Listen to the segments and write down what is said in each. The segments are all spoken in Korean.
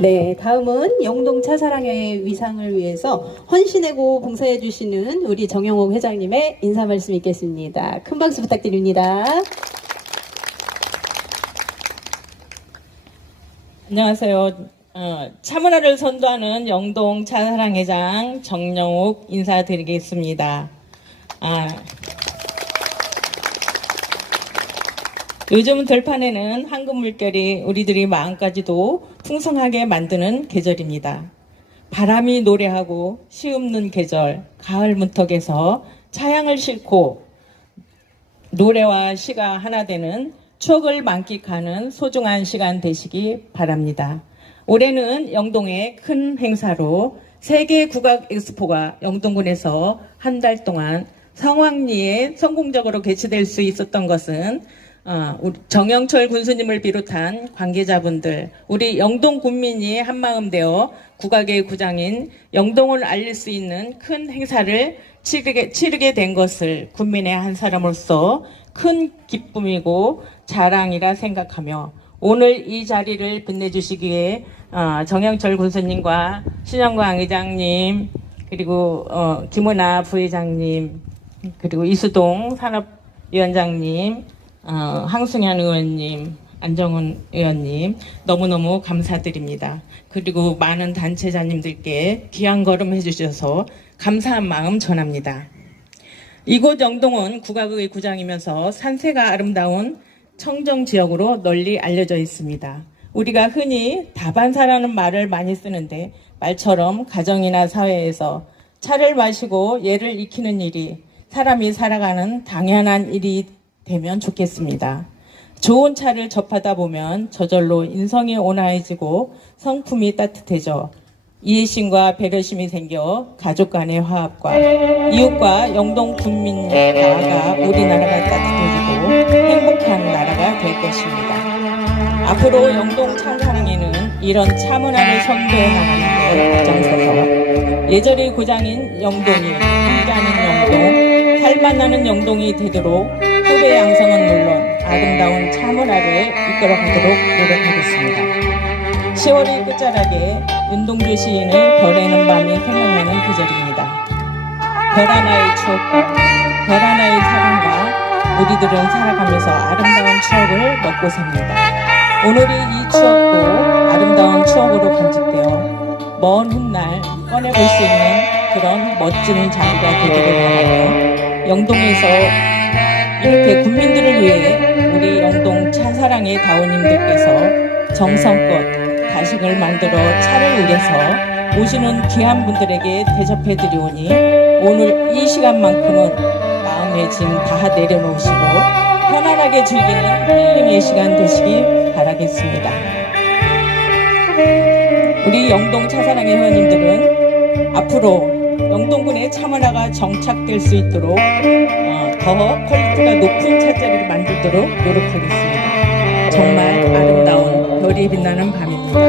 네, 다음은 영동차 사랑의 위상을 위해서 헌신하고 봉사해 주시는 우리 정영옥 회장님의 인사 말씀 있겠습니다. 큰 박수 부탁드립니다. 안녕하세요. 어, 차문화를 선도하는 영동 차사랑회장 정영욱 인사드리겠습니다. 아, 요즘 들판에는 황금 물결이 우리들이 마음까지도 풍성하게 만드는 계절입니다. 바람이 노래하고 시없는 계절, 가을 문턱에서 차양을 싣고 노래와 시가 하나 되는 추억을 만끽하는 소중한 시간 되시기 바랍니다. 올해는 영동의 큰 행사로 세계 국악 엑스포가 영동군에서 한 달 동안 성황리에 성공적으로 개최될 수 있었던 것은 정영철 군수님을 비롯한 관계자분들, 우리 영동 군민이 한마음 되어 국악의 구장인 영동을 알릴 수 있는 큰 행사를 치르게, 치르게 된 것을 군민의 한 사람으로서 큰 기쁨이고 자랑이라 생각하며 오늘 이 자리를 빛내주시기에 어, 정영철 군수님과 신영광 의장님 그리고 어, 김은아 부회장님 그리고 이수동 산업위원장님 어, 항승현 의원님 안정훈 의원님 너무너무 감사드립니다. 그리고 많은 단체자님들께 귀한 걸음 해주셔서 감사한 마음 전합니다. 이곳 영동은 국악의 구장이면서 산세가 아름다운 청정 지역으로 널리 알려져 있습니다. 우리가 흔히 다반사라는 말을 많이 쓰는데 말처럼 가정이나 사회에서 차를 마시고 예를 익히는 일이 사람이 살아가는 당연한 일이 되면 좋겠습니다. 좋은 차를 접하다 보면 저절로 인성이 온화해지고 성품이 따뜻해져 이해심과 배려심이 생겨 가족 간의 화합과 이웃과 영동 국민 나아가 우리나라가 따뜻해지고 행복한 나라가 될 것입니다. 앞으로 영동 창사랑에는 이런 차문화를 선도해 나가는 데 앞장서서 예절의 고장인 영동이 함께하는 영동, 살맛나는 영동이 되도록 후배 양성은 물론 아름다운 차문화를 이끌어가도록 노력하겠습니다. 10월의 끝자락에 윤동주 시인의 별에는 밤이 생각나는 계절입니다. 별 하나의 추억과 별 하나의 사랑과 우리들은 살아가면서 아름다운 추억을 먹고 삽니다. 오늘이 이 추억도 아름다운 추억으로 간직되어 먼 훗날 꺼내볼 수 있는 그런 멋진 자리가 되기를 바라며 영동에서 차사랑의 다우님들께서 정성껏 가식을 만들어 차를 우려서 오시는 귀한 분들에게 대접해 드리오니 오늘 이 시간만큼은 마음의 짐 다 내려놓으시고 편안하게 즐기는 힐링의 시간 되시기 바라겠습니다. 우리 영동 차사랑의 회원님들은 앞으로 영동군의 차문화가 정착될 수 있도록 어, 더 퀄리티가 높은 차자리를 만들도록 노력하겠습니다. 정말 아름다운 별이 빛나는 밤입니다.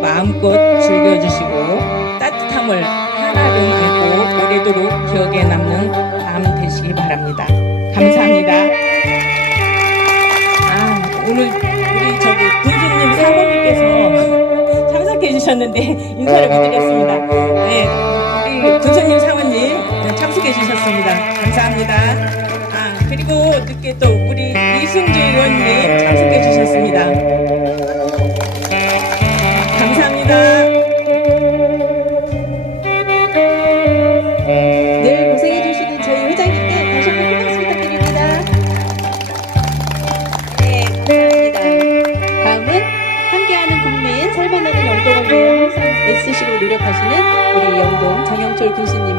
마음껏 즐겨주시고 따뜻함을 하나름 안고 오래도록 기억에 남는 밤 되시기 바랍니다. 감사합니다. 아, 오늘 우리 저기 군수님 사모님께서 참석해 주셨는데 인사를 못 드렸습니다. 네, 우리 군수님 사모님 참석해 주셨습니다. 감사합니다. 아, 그리고 늦게 또 우리 이승주 의원님 참석해 주셨습니다. 감사합니다. 늘 고생해 주시는 저희 회장님께 다시 한번 큰 박수 부탁드립니다. 네, 감사합니다. 다음은 함께하는 국민 살만나는 영동을 위해 애쓰시고 노력하시는 우리 영동 정영철 군수님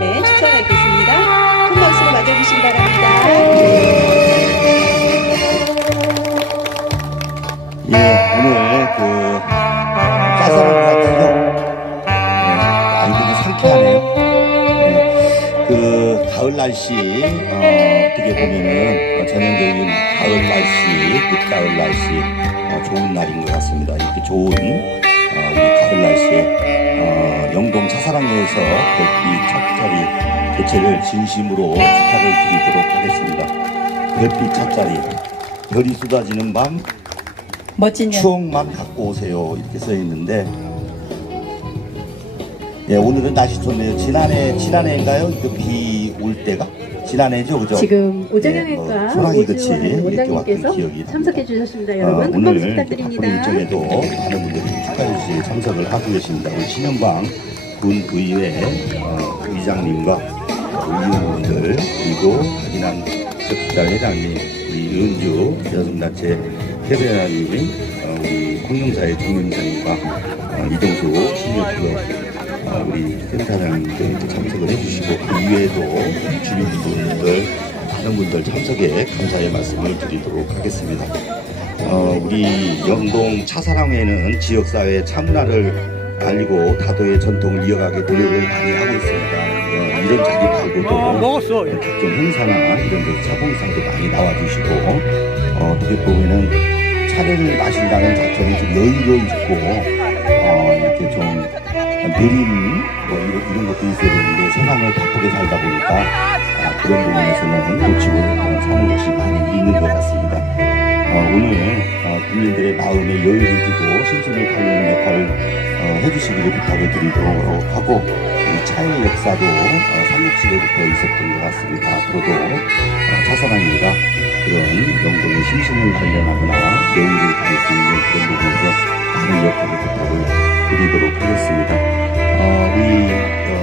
날씨 어, 어떻게 보면은 어, 전형적인 가을 날씨, 끝가을 날씨 어, 좋은 날인 것 같습니다. 이렇게 좋은 어, 우리 가을 날씨에 어, 영동 차사랑에서 별빛 차자리 개최를 진심으로 축하를 드리도록 하겠습니다. 별빛 차자리 별이 쏟아지는 밤 멋진 연 추억만 갖고 오세요 이렇게 써 있는데 예, 오늘은 날씨 좋네요. 지난해, 지난해인가요? 그 비 올 때가? 지난해죠, 그죠? 지금 소나기 같이 오주환 이렇게 원장님께서 참석해 주셨습니다. 어, 여러분 큰 박수 오늘 부탁드립니다. 일정에도 많은 분들이 축하해 주시 참석을 하고 계십니다. 우리 신영광 군 의회 어, 의장님과 의원님들 그리고 박인환 적시달 회장님 우리 은주 여성단체 협회장님 어, 우리 홍룡사의 정윤장님과 어, 이동수 신여기업 어, 우리 센터장님들 참석을 해주시고 그 이외에도 주민분들 많은 분들 참석에 감사의 말씀을 드리도록 하겠습니다. 어, 우리 영동 차사랑회는 지역사회 참문화를 알리고 다도의 전통을 이어가게 노력을 많이 하고 있습니다. 어, 이런 자리 말고도 먹었어. 각종 행사나 이런 데 차봉상도 많이 나와주시고 어, 어떻게 보면은 차를 마신다는 자체는 좀 여유로우시고 어, 이렇게 좀 느린 뭐 이런, 이런 것도 있어야 되는데 세상을 바쁘게 살다 보니까 아, 그런 부분에서는 놓치고 사는 것이 많이 있는 것 같습니다. 어, 오늘 어, 국민들의 마음에 여유를 주고 심신을 달래는 역할을 어, 해주시기를 부탁을 드리도록 하고 이 차의 역사도 어, 삼국시대부터 있었던 것 같습니다. 앞으로도 어, 차사랑이가 그런 영동의 심신을 단련하거나 여유를 가질 수 있는 그런 부분에서 많은 역할을 부탁을 드리도록 하겠습니다. 어, 우리 어,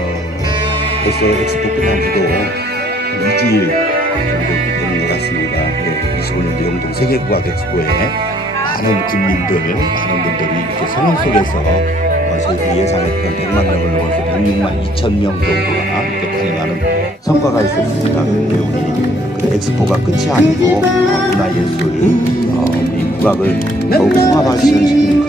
벌써 엑스포 끝난 지도 2주일 정도 되는 것 같습니다. 네, 25년도 영동 세계국악 엑스포에 많은 국민들, 많은 분들이 이렇게 성원 속에서 어, 저희들이 예상했던 100만 명을 넘어서 106만 2천 명 정도가 이렇게 반응하는 성과가 있었습니다. 근데 우리 그 엑스포가 끝이 아니고 어, 문화예술, 어, 우리 국악을 더욱 있고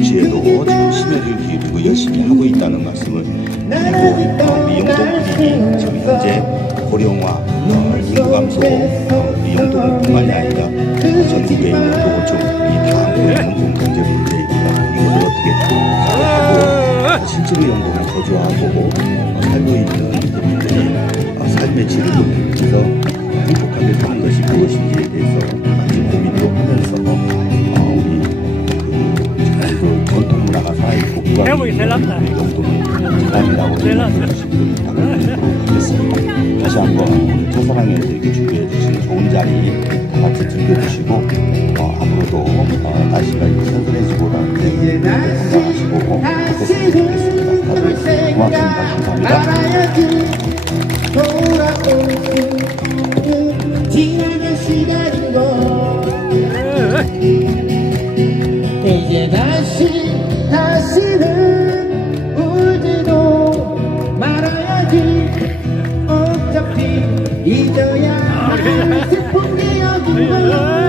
유치에도 지금 심혈을 기울이고 열심히 하고 있다는 말씀을 드리고 어, 우리 영동군이 지금 현재 고령화, 어, 인구 감소, 어, 우리 영동뿐만이 아니라 전국에 있는 노고촌이 다 안고 있는 공통적 문제입니다. 이것을 어떻게 해결하고 실제로 영동을 거주하고 어, 살고 있는 국민들이 어, 삶의 질을 높이면서 어, 행복하게 사는 다시 한번 첫사랑에서 이렇게 준비해 주신 좋은 자리 다 같이 즐겨 주시고 어, 앞으로도 어, 날씨가 이렇게 선선해지고 나는데 건강하시고 그랬으면 좋겠습니다. 다들 고맙습니다. 감사합니다. 이제 다시 다시는 잊어야 할 슬픈 기억인 걸그